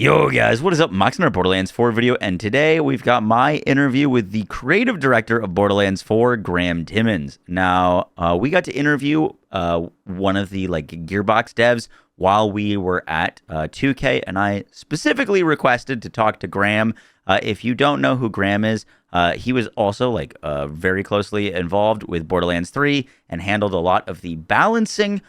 Yo guys, what is up? Moxsy in our Borderlands 4 video, and today we've got my interview with the creative director of Borderlands 4, Graeme Timmins. Now, we got to interview one of the Gearbox devs while we were at 2K, and I specifically requested to talk to Graeme. If you don't know who Graeme is, he was also very closely involved with Borderlands 3 and handled a lot of the balancing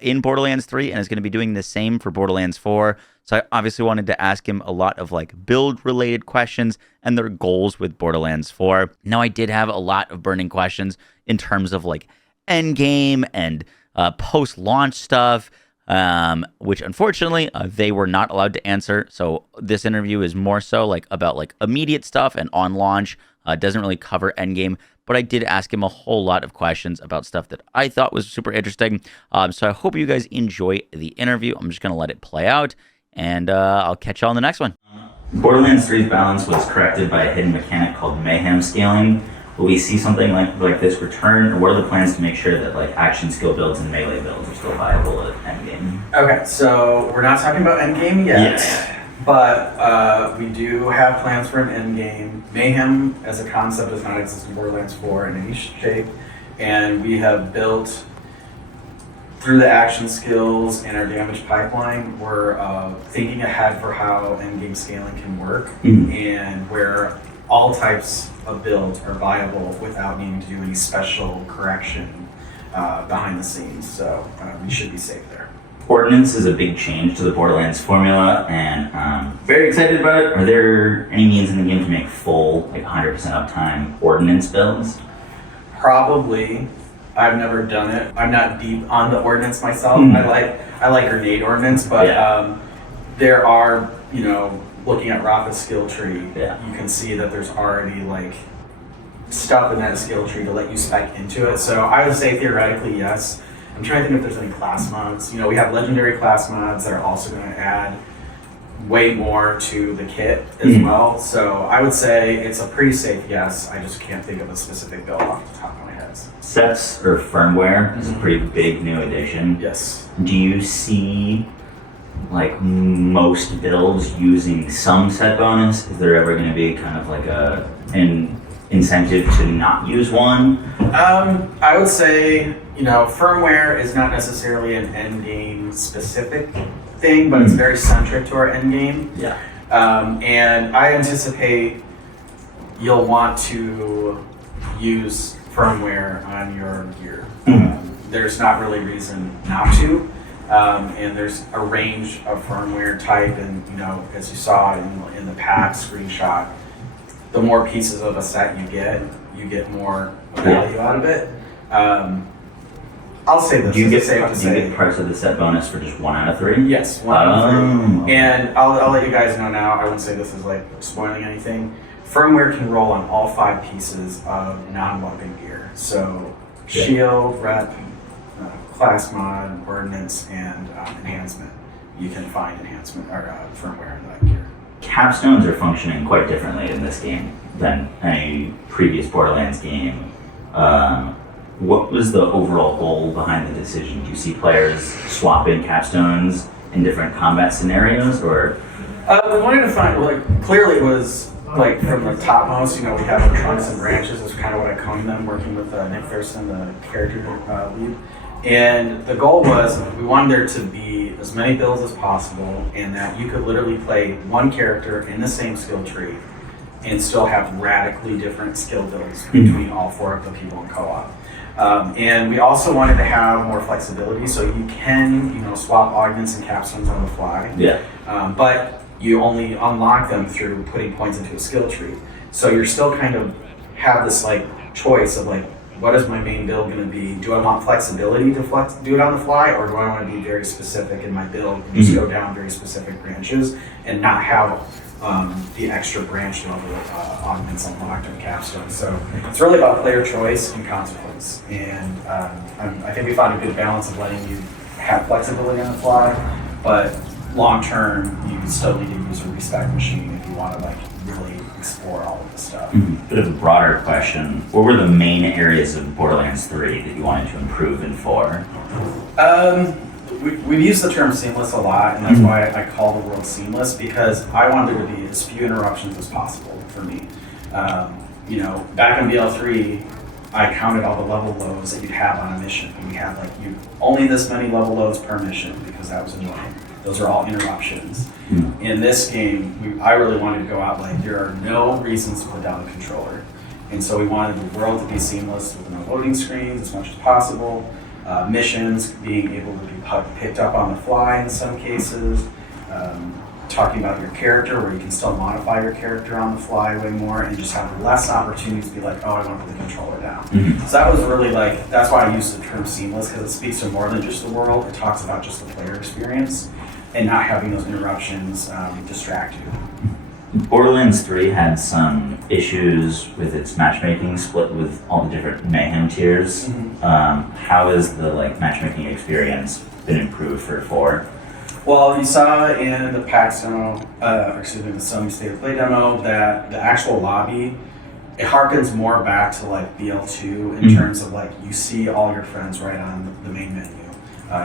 in Borderlands 3, and is going to be doing the same for Borderlands 4. So I obviously wanted to ask him a lot of build-related questions and their goals with Borderlands 4. Now, I did have a lot of burning questions in terms of endgame and post-launch stuff, which unfortunately they were not allowed to answer. So this interview is more so about immediate stuff and on launch. Doesn't really cover endgame, but I did ask him a whole lot of questions about stuff that I thought was super interesting. So I hope you guys enjoy the interview. I'm just going to let it play out, and I'll catch y'all in the next one. Borderlands 3's balance was corrected by a hidden mechanic called Mayhem Scaling. Will we see something like this return, or what are the plans to make sure that action skill builds and melee builds are still viable at endgame? Okay, so we're not talking about endgame yet. Yes. But we do have plans for an endgame. Mayhem as a concept does not exist in Borderlands 4 in any shape, and we have built through the action skills and our damage pipeline, we're thinking ahead for how endgame scaling can work, and where all types of builds are viable without needing to do any special correction behind the scenes. So we should be safe there. Ordinance is a big change to the Borderlands formula, and very excited about it. Are there any means in the game to make full 100% uptime Ordinance builds? Probably. I've never done it. I'm not deep on the Ordinance myself. I like grenade Ordinance, but there are, looking at Rafa's skill tree, you can see that there's already stuff in that skill tree to let you spec into it. So I would say theoretically, yes. I'm trying to think if there's any class mods. We have legendary class mods that are also going to add way more to the kit as well. So I would say it's a pretty safe yes. I just can't think of a specific build off the top of my head. Sets or firmware is a pretty big new addition. Yes. Do you see most builds using some set bonus? Is there ever going to be kind of an incentive to not use one? I would say, firmware is not necessarily an endgame specific thing, but it's very centric to our endgame. Yeah. And I anticipate you'll want to use firmware on your gear. There's not really reason not to. And there's a range of firmware type, and as you saw in the pack screenshot, the more pieces of a set you get more value out of it. I'll say this. Do you get parts of the set bonus for just 1 out of 3? Yes, 1 out of 3. And I'll let you guys know now. I wouldn't say this is spoiling anything. Firmware can roll on all 5 pieces of non-weapon gear. So shield, rep, class mod, ordinance, and enhancement. You can find enhancement or firmware in that gear. Capstones are functioning quite differently in this game than any previous Borderlands game. What was the overall goal behind the decision? Do you see players swapping capstones in different combat scenarios, or? We wanted to find, clearly it was, from the topmost, we have our trunks and branches, is kind of what I coined them, working with Nick Thurston, the character lead. And the goal was, we wanted there to be as many builds as possible, and that you could literally play one character in the same skill tree and still have radically different skill builds between all 4 of the people in co-op. And we also wanted to have more flexibility, so you can, swap augments and capstones on the fly. Yeah. But you only unlock them through putting points into a skill tree. So you're still kind of have this choice of what is my main build going to be? Do I want flexibility to do it on the fly, or do I want to be very specific in my build and just go down very specific branches and not have the extra branch level augments unlocked on capstone? So it's really about player choice and consequence. And I think we found a good balance of letting you have flexibility on the fly, but long term, you still need to use a respec machine if you want to really explore all of the stuff. Bit of a broader question. What were the main areas of Borderlands 3 that you wanted to improve in 4? we've used the term seamless a lot, and that's why I call the world seamless, because I wanted there to be as few interruptions as possible for me. You know, back in BL3, I counted all the level loads that you'd have on a mission, and we had like only this many level loads per mission because that was annoying. Those are all interruptions. In this game, I really wanted to go out like there are no reasons to put down the controller, and so we wanted the world to be seamless with no loading screens as much as possible. Missions being able to be picked up on the fly in some cases. Talking about your character, where you can still modify your character on the fly way more, and just have less opportunities to be like, oh, I want to put the controller down. So that was really like, that's why I use the term seamless, because it speaks to more than just the world. It talks about just the player experience and not having those interruptions distract you. Borderlands 3 had some issues with its matchmaking split with all the different mayhem tiers. How has the matchmaking experience been improved for 4? Well, you saw in the PAX demo, the Sony State of Play demo, that the actual lobby, it harkens more back to BL2 in terms of you see all your friends right on the main menu.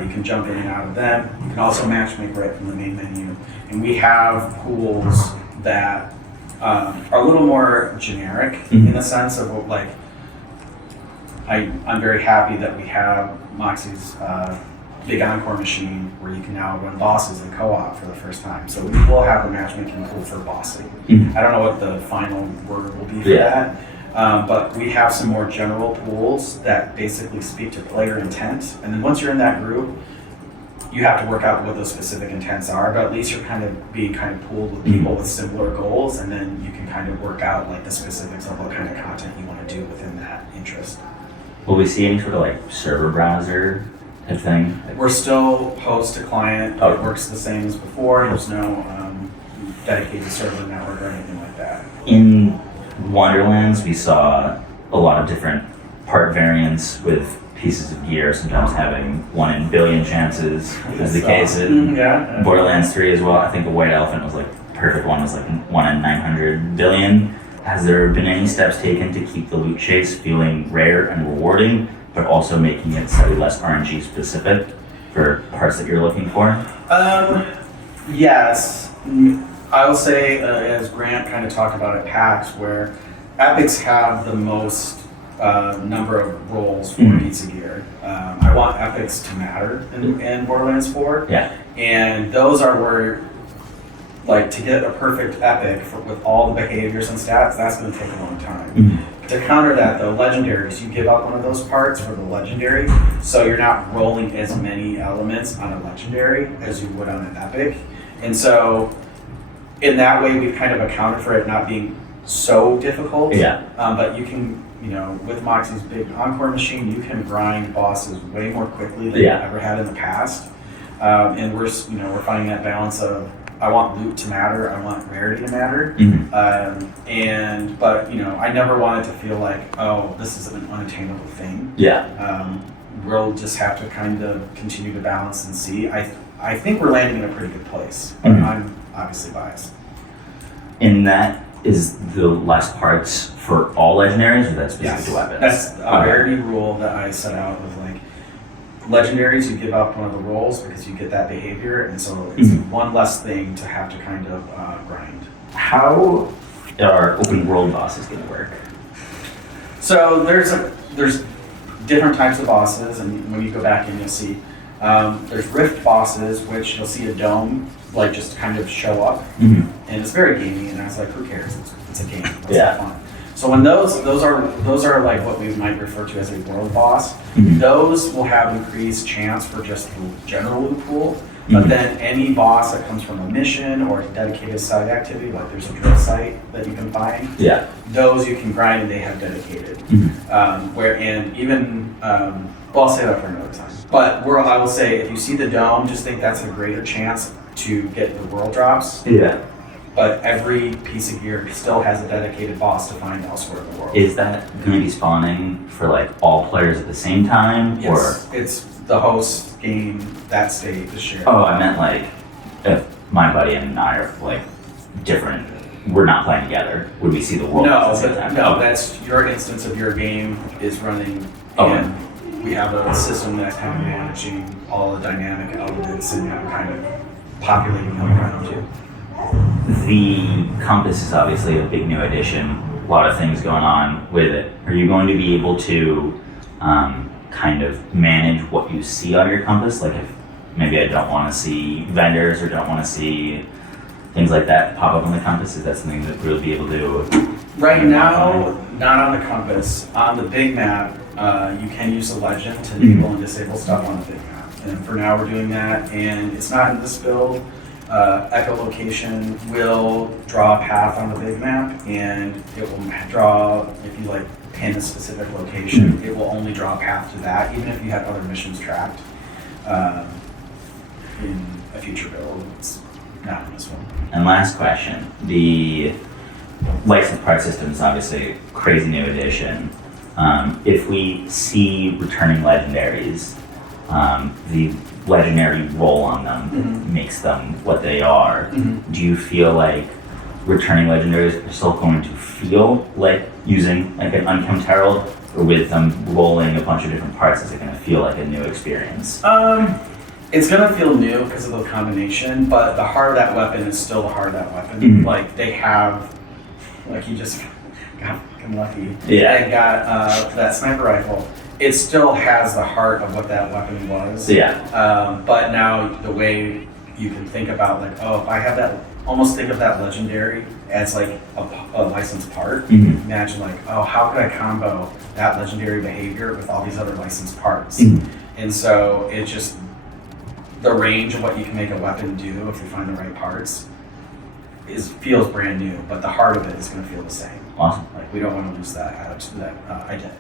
You can jump in and out of them. You can also matchmake right from the main menu. And we have pools that are a little more generic in the sense of I'm very happy that we have Moxsy's big encore machine where you can now run bosses in co-op for the first time. So we will have a matchmaking pool for bossing. I don't know what the final word will be for that, but we have some more general pools that basically speak to player intent. And then once you're in that group, you have to work out what those specific intents are, but at least you're kind of being pooled with people with similar goals, and then you can kind of work out the specifics of what kind of content you want to do within that interest. Will we see any sort of server browser type thing? We're still host to client. It works the same as before. There's no dedicated server network or anything like that. In Wonderlands, we saw a lot of different part variants with pieces of gear, sometimes having 1 in a billion chances, as the case in Borderlands 3 as well. I think the white elephant was perfect one was 1 in 900 billion. Has there been any steps taken to keep the loot chase feeling rare and rewarding, but also making it slightly less RNG specific for parts that you're looking for? Yes. I will say, as Grant kind of talked about at PAX, where epics have the most number of roles for a piece of gear. I want epics to matter in Borderlands 4. Yeah. And those are where, to get a perfect epic with all the behaviors and stats, that's going to take a long time. To counter that, though, Legendaries, you give up one of those parts for the Legendary, so you're not rolling as many elements on a Legendary as you would on an epic. And so, in that way, we've kind of accounted for it not being so difficult. But you can, with Moxsy's big encore machine, you can grind bosses way more quickly than you've ever had in the past. And we're finding that balance of, I want loot to matter, I want rarity to matter. But I never want it to feel like, oh, this is an unattainable thing. We'll just have to kind of continue to balance and see. I think we're landing in a pretty good place. I'm obviously biased. And that is the less parts for all Legendaries, or that's specific to weapons? That's a rarity rule that I set out with Legendaries, you give up one of the roles because you get that behavior, and so it's one less thing to have to kind of grind. How are open world bosses going to work? So there's different types of bosses, and when you go back in, you'll see there's rift bosses, which you'll see a dome just kind of show up, and it's very gamey, and I was like, who cares? It's a game. It's fun. So when those are what we might refer to as a world boss, those will have increased chance for just the general loot pool. But then any boss that comes from a mission or a dedicated site activity, there's a drill site that you can find, those you can grind and they have dedicated. I'll say that for another time. But I will say, if you see the dome, just think that's a greater chance to get the world drops. But every piece of gear still has a dedicated boss to find elsewhere in the world. Is that going to be spawning for all players at the same time? Yes, it's the host game that state to share. Oh, I meant if my buddy and I are different, we're not playing together, would we see the world at the same time? No, that's your instance of your game is running we have a system that's kind of managing all the dynamic elements and kind of populating them around you. The compass is obviously a big new addition. A lot of things going on with it. Are you going to be able to kind of manage what you see on your compass? Like if maybe I don't want to see vendors or don't want to see things like that pop up on the compass, is that something that we'll be able to? Right now, not on the compass. On the big map, you can use the legend to enable and disable stuff on the big map. And for now, we're doing that, and it's not in this build. Echolocation will draw a path on the big map, and it will draw, if you like pin a specific location, it will only draw a path to that, even if you have other missions tracked in a future build. It's not in this one. And last question, the license part system is obviously a crazy new addition. If we see returning legendaries, the legendary roll on them makes them what they are. Do you feel like returning legendaries are still going to feel like using like an Unkempt Herald, or with them rolling a bunch of different parts, is it going to feel like a new experience? It's gonna feel new because of the combination, but the heart of that weapon is still the heart of that weapon. Like they have, like you just got fucking lucky. Yeah. They got that sniper rifle. It still has the heart of what that weapon was. Yeah. But now the way you can think about like, oh, if I have that, almost think of that legendary as like a licensed part. Imagine like, oh, how could I combo that legendary behavior with all these other licensed parts? And so it just, the range of what you can make a weapon do if you find the right parts feels brand new, but the heart of it is going to feel the same. Awesome. Like we don't want to lose that identity.